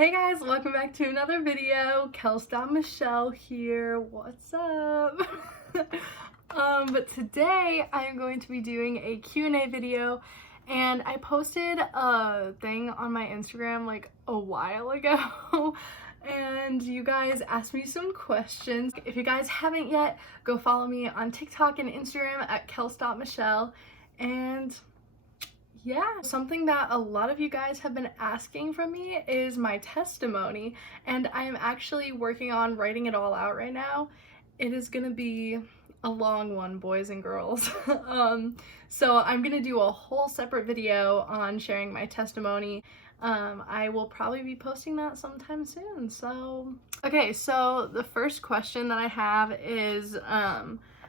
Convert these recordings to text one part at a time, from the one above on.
Hey guys, welcome back to another video. Kels.michelle here. What's up? But today I'm going to be doing a Q&A video, and I posted a thing on my Instagram like a while ago and you guys asked me some questions. If you guys haven't yet, go follow me on TikTok and Instagram at kels.michelle. And yeah, something that a lot of you guys have been asking from me is my testimony, and I am actually working on writing it all out right now. It is gonna be a long one, boys and girls. So I'm gonna do a whole separate video on sharing my testimony. I will probably be posting that sometime soon. So, okay, so the first question that I have is,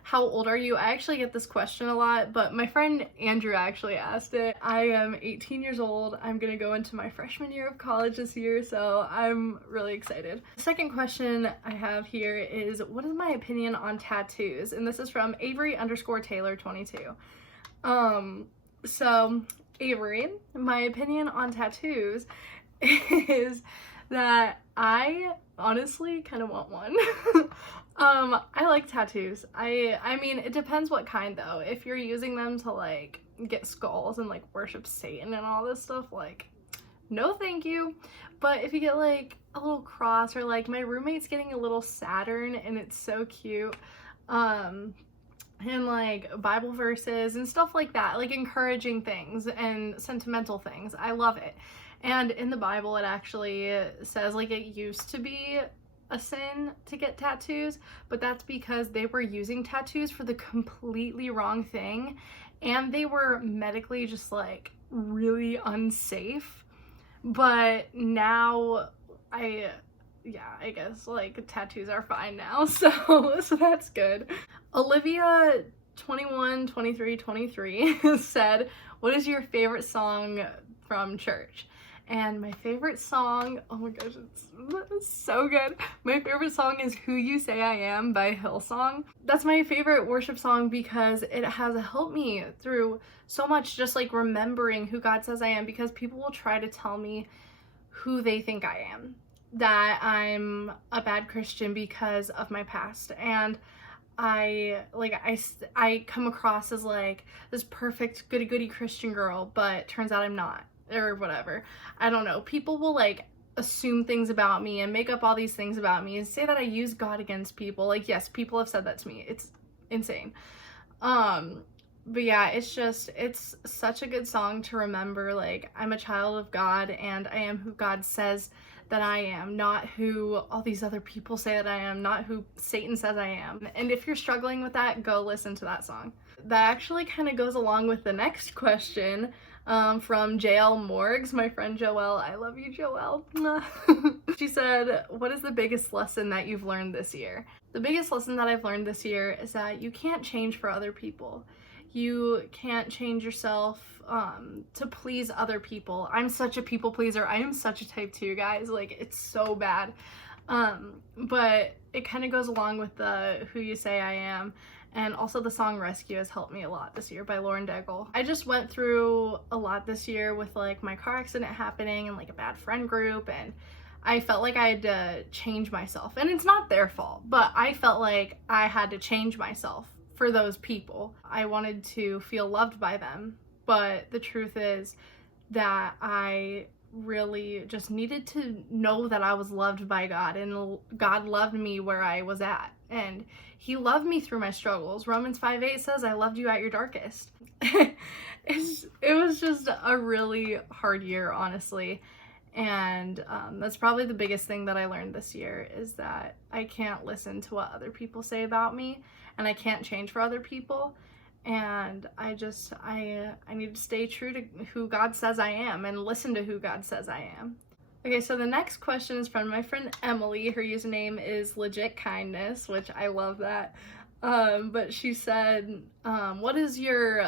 how old are you? I actually get this question a lot, but my friend Andrew actually asked it. I am 18 years old. I'm gonna go into my freshman year of college this year, so I'm really excited. The second question I have here is, what is my opinion on tattoos? And this is from Avery_Taylor22. So Avery, my opinion on tattoos is that I honestly kind of want one. I like tattoos. I mean, it depends what kind though. If you're using them to like get skulls and like worship Satan and all this stuff, like, no thank you. But if you get like a little cross, or like my roommate's getting a little Saturn and it's so cute, and like Bible verses and stuff like that, like encouraging things and sentimental things, I love it. And in the Bible it actually says like it used to be a sin to get tattoos, but that's because they were using tattoos for the completely wrong thing, and they were medically just like really unsafe. But now I guess like tattoos are fine now, so that's good. Olivia 21 23 23 said, what is your favorite song from church? And my favorite song, oh my gosh, it's so good. My favorite song is Who You Say I Am by Hillsong. That's my favorite worship song because it has helped me through so much, just like remembering who God says I am, because people will try to tell me who they think I am, that I'm a bad Christian because of my past, and I come across as like this perfect goody Christian girl, but turns out I'm not, or whatever. I don't know. People will like assume things about me and make up all these things about me and say that I use God against people. Like, yes, people have said that to me. It's insane. But yeah, it's such a good song to remember, like, I'm a child of God and I am who God says that I am, not who all these other people say that I am, not who Satan says I am. And if you're struggling with that, go listen to that song. That actually kind of goes along with the next question, from JL Morgs, my friend Joelle. I love you, Joelle. She said, what is the biggest lesson that you've learned this year? The biggest lesson that I've learned this year is that you can't change for other people. You can't change yourself to please other people. I'm such a people pleaser. I am such a type 2, guys. Like, it's so bad. But it kind of goes along with the Who You Say I Am. And also the song Rescue has helped me a lot this year by Lauren Daigle. I just went through a lot this year with like my car accident happening and like a bad friend group, and I felt like I had to change myself. And it's not their fault, but I felt like I had to change myself for those people. I wanted to feel loved by them, but the truth is that I really just needed to know that I was loved by God, and God loved me where I was at, and he loved me through my struggles. Romans 5:8 says, I loved you at your darkest. It was just a really hard year, honestly. And that's probably the biggest thing that I learned this year, is that I can't listen to what other people say about me, and I can't change for other people. And I need to stay true to who God says I am and listen to who God says I am. Okay, so the next question is from my friend Emily. Her username is Legit Kindness, which I love that. But she said, what is your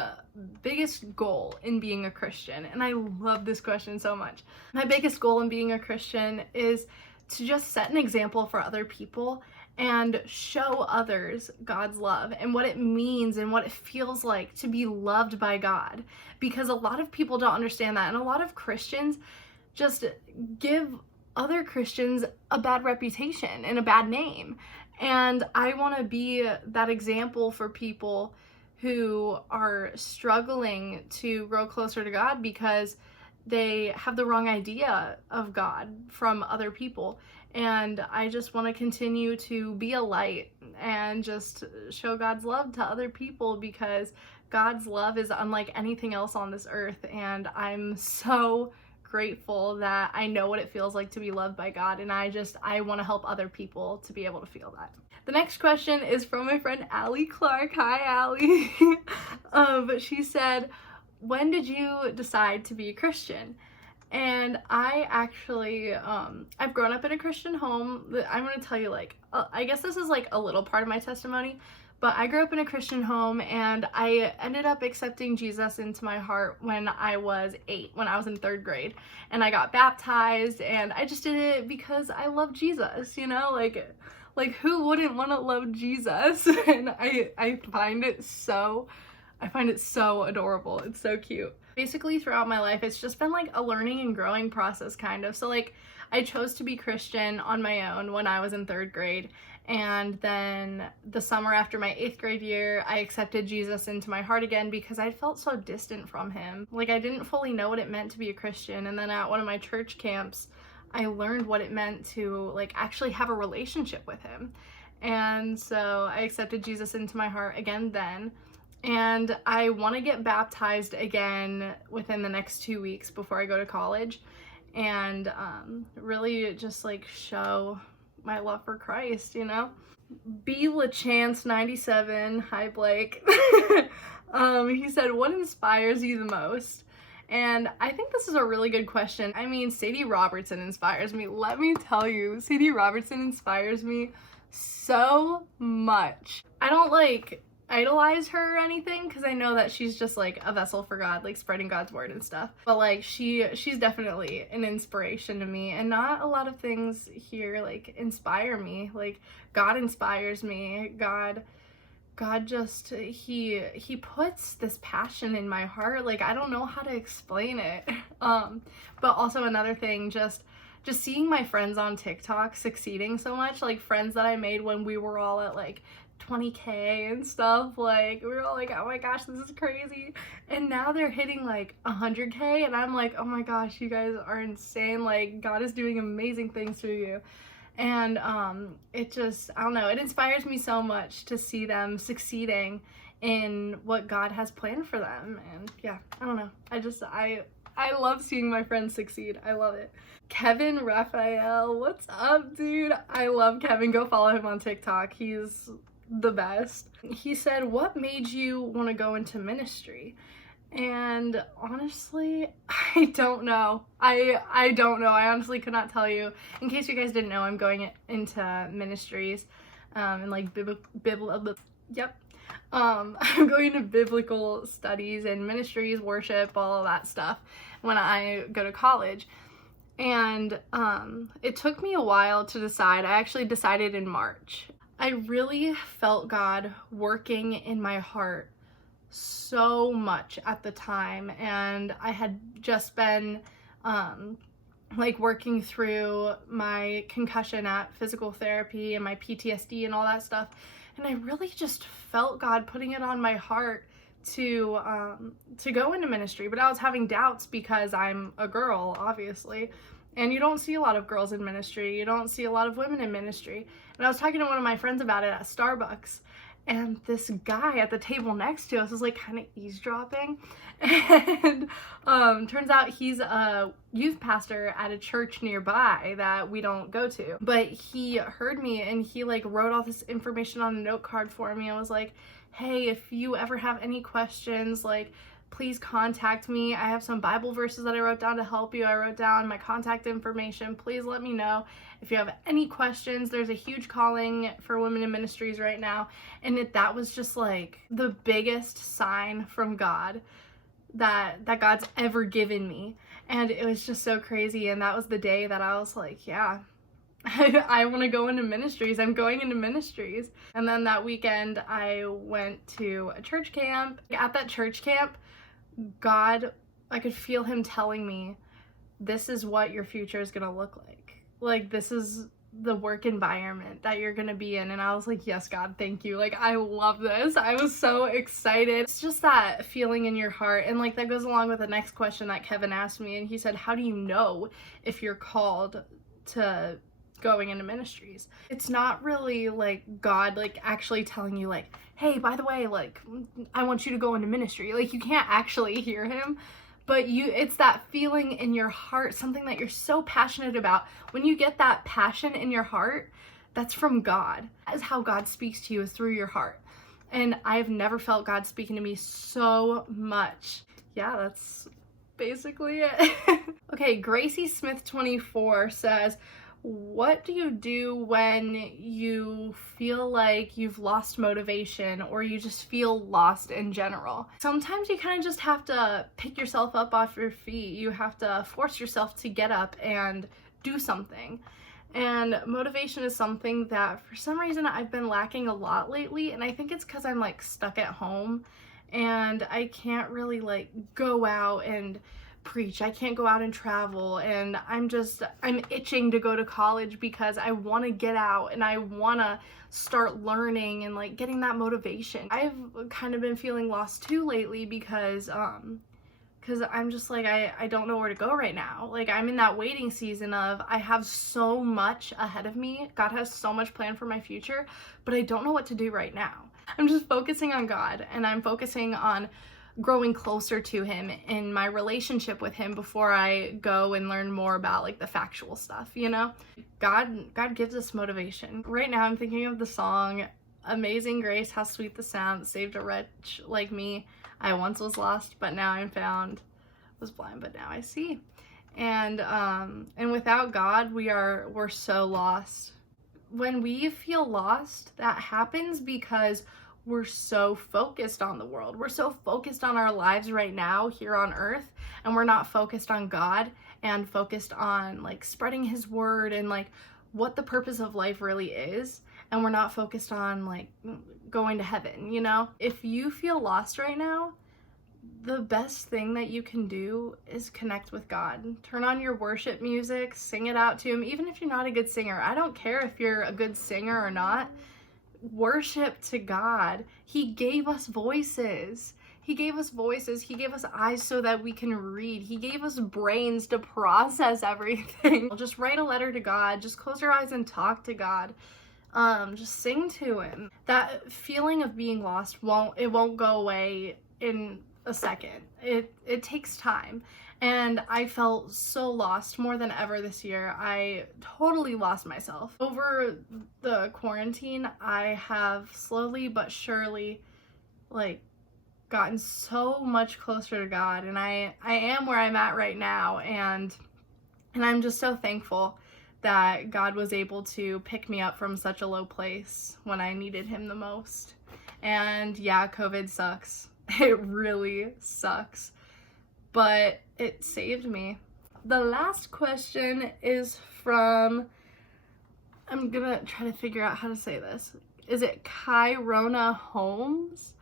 biggest goal in being a Christian? And I love this question so much. My biggest goal in being a Christian is to just set an example for other people and show others God's love and what it means and what it feels like to be loved by God. Because a lot of people don't understand that, and a lot of Christians just give other Christians a bad reputation and a bad name. And I want to be that example for people who are struggling to grow closer to God because they have the wrong idea of God from other people. And I just want to continue to be a light and just show God's love to other people, because God's love is unlike anything else on this earth. And I'm so grateful that I know what it feels like to be loved by God, and I want to help other people to be able to feel that. The next question is from my friend Allie Clark. Hi, Allie. She said, when did you decide to be a Christian? And I actually, I've grown up in a Christian home. I'm going to tell you, like, I guess this is like a little part of my testimony, but I grew up in a Christian home, and I ended up accepting Jesus into my heart when I was 8, when I was in 3rd grade. And I got baptized, and I just did it because I love Jesus, you know? Like who wouldn't want to love Jesus? And I find it so adorable. It's so cute. Basically, throughout my life, it's just been like a learning and growing process, kind of. So like, I chose to be Christian on my own when I was in 3rd grade. And then the summer after my 8th grade year, I accepted Jesus into my heart again because I felt so distant from him. Like, I didn't fully know what it meant to be a Christian. And then at one of my church camps, I learned what it meant to like actually have a relationship with him. And so I accepted Jesus into my heart again then. And I want to get baptized again within the next 2 weeks before I go to college, and really just like show my love for Christ, you know? B. LaChance 97, hi Blake. He said, what inspires you the most? And I think this is a really good question. I mean, Sadie Robertson inspires me. Let me tell you, Sadie Robertson inspires me so much. I don't like idolize her or anything, because I know that she's just like a vessel for God, like spreading God's word and stuff, but like she's definitely an inspiration to me. And not a lot of things here like inspire me. Like, God inspires me. God just he puts this passion in my heart. Like, I don't know how to explain it. But also another thing, just seeing my friends on TikTok succeeding so much, like friends that I made when we were all at like 20K and stuff, like we were all like, oh my gosh, this is crazy. And now they're hitting like 100K, and I'm like, oh my gosh, you guys are insane. Like, God is doing amazing things through you. And it just, I don't know, it inspires me so much to see them succeeding in what God has planned for them. And yeah, I don't know, I love seeing my friends succeed. I love it. Kevin Raphael, what's up, dude? I love Kevin. Go follow him on TikTok. He's the best. He said, what made you want to go into ministry? And honestly, I don't know. I don't know. I honestly could not tell you. In case you guys didn't know, I'm going into ministries and like I'm going to biblical studies and ministries, worship, all of that stuff when I go to college. And it took me a while to decide. I actually decided in March. I really felt God working in my heart so much at the time, and I had just been like working through my concussion at physical therapy and my PTSD and all that stuff, and I really just felt God putting it on my heart to go into ministry. But I was having doubts because I'm a girl, obviously, and you don't see a lot of girls in ministry, you don't see a lot of women in ministry. And I was talking to one of my friends about it at Starbucks, and this guy at the table next to us was like kind of eavesdropping, and turns out he's a youth pastor at a church nearby that we don't go to. But he heard me, and he like wrote all this information on a note card for me and was like, hey, if you ever have any questions, like, please contact me. I have some Bible verses that I wrote down to help you. I wrote down my contact information. Please let me know if you have any questions. There's a huge calling for women in ministries right now. And that was just like the biggest sign from God that God's ever given me. And it was just so crazy. And that was the day that I was like, yeah, I want to go into ministries. I'm going into ministries. And then that weekend I went to a church camp. At that church camp, God, I could feel him telling me, this is what your future is going to look like. like, this is the work environment that you're gonna be in. And I was like, yes, God, thank you. Like, I love this. I was so excited. It's just that feeling in your heart. And like, that goes along with the next question that Kevin asked me. And he said, how do you know if you're called to going into ministries? It's not really like God like actually telling you like, hey, by the way, like, I want you to go into ministry. Like, you can't actually hear him, but it's that feeling in your heart, something that you're so passionate about. When you get that passion in your heart, that's from God. That is how God speaks to you, is through your heart. And I've never felt God speaking to me so much. Yeah, that's basically it. Okay, Gracie Smith 24 says, what do you do when you feel like you've lost motivation or you just feel lost in general? Sometimes you kind of just have to pick yourself up off your feet. You have to force yourself to get up and do something. And motivation is something that for some reason I've been lacking a lot lately, and I think it's because I'm like stuck at home and I can't really like go out and preach. I can't go out and travel, and I'm itching to go to college because I want to get out and I want to start learning and like getting that motivation. I've kind of been feeling lost too lately because I'm just like, I don't know where to go right now. Like, I'm in that waiting season of, I have so much ahead of me. God has so much planned for my future, but I don't know what to do right now. I'm just focusing on God, and I'm focusing on growing closer to him in my relationship with him before I go and learn more about like the factual stuff, you know? God gives us motivation. Right now I'm thinking of the song Amazing Grace, how sweet the sound that saved a wretch like me. I once was lost, but now I'm found, was blind, but now I see. And without God, we're so lost. When we feel lost, that happens because we're so focused on the world. We're so focused on our lives right now here on earth, and we're not focused on God and focused on like spreading his word and like what the purpose of life really is. And we're not focused on like going to heaven, you know? If you feel lost right now, the best thing that you can do is connect with God. Turn on your worship music, sing it out to him, even if you're not a good singer. I don't care if you're a good singer or not. Worship to God. He gave us voices. He gave us voices. He gave us eyes so that we can read. He gave us brains to process everything. Just write a letter to God. Just close your eyes and talk to God. Just sing to him. That feeling of being lost won't go away in a second. It takes time. And I felt so lost more than ever this year. I totally lost myself. Over the quarantine, I have slowly but surely like gotten so much closer to God, and I am where I'm at right now, and I'm just so thankful that God was able to pick me up from such a low place when I needed him the most. And yeah, COVID sucks. It really sucks. But it saved me. The last question is from, I'm gonna try to figure out how to say this. Is it Kyrona Holmes?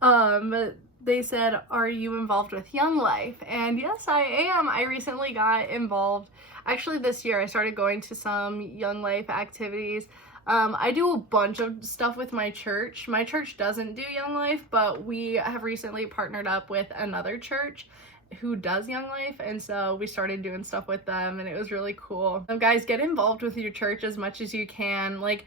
They said, are you involved with Young Life? And yes, I am. I recently got involved. Actually, this year I started going to some Young Life activities. I do a bunch of stuff with my church. My church doesn't do Young Life, but we have recently partnered up with another church who does Young Life, and so we started doing stuff with them, and it was really cool. Guys, get involved with your church as much as you can. Like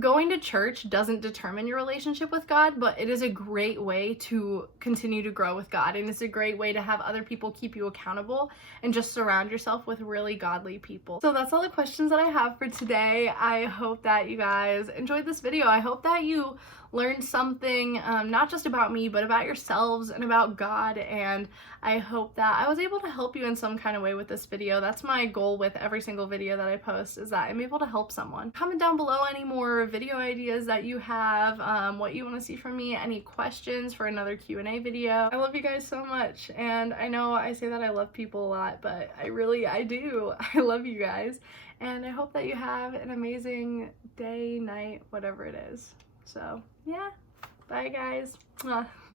going to church doesn't determine your relationship with God, but it is a great way to continue to grow with God, and it's a great way to have other people keep you accountable and just surround yourself with really godly people. So that's all the questions that I have for today. I hope that you guys enjoyed this video. I hope that you learned something, not just about me, but about yourselves and about God, and I hope that I was able to help you in some kind of way with this video. That's my goal with every single video that I post, is that I'm able to help someone. Comment down below any more video ideas that you have, what you want to see from me, any questions for another Q&A video. I love you guys so much, and I know I say that I love people a lot, but I do. I love you guys, and I hope that you have an amazing day, night, whatever it is. So yeah, bye guys. Mwah.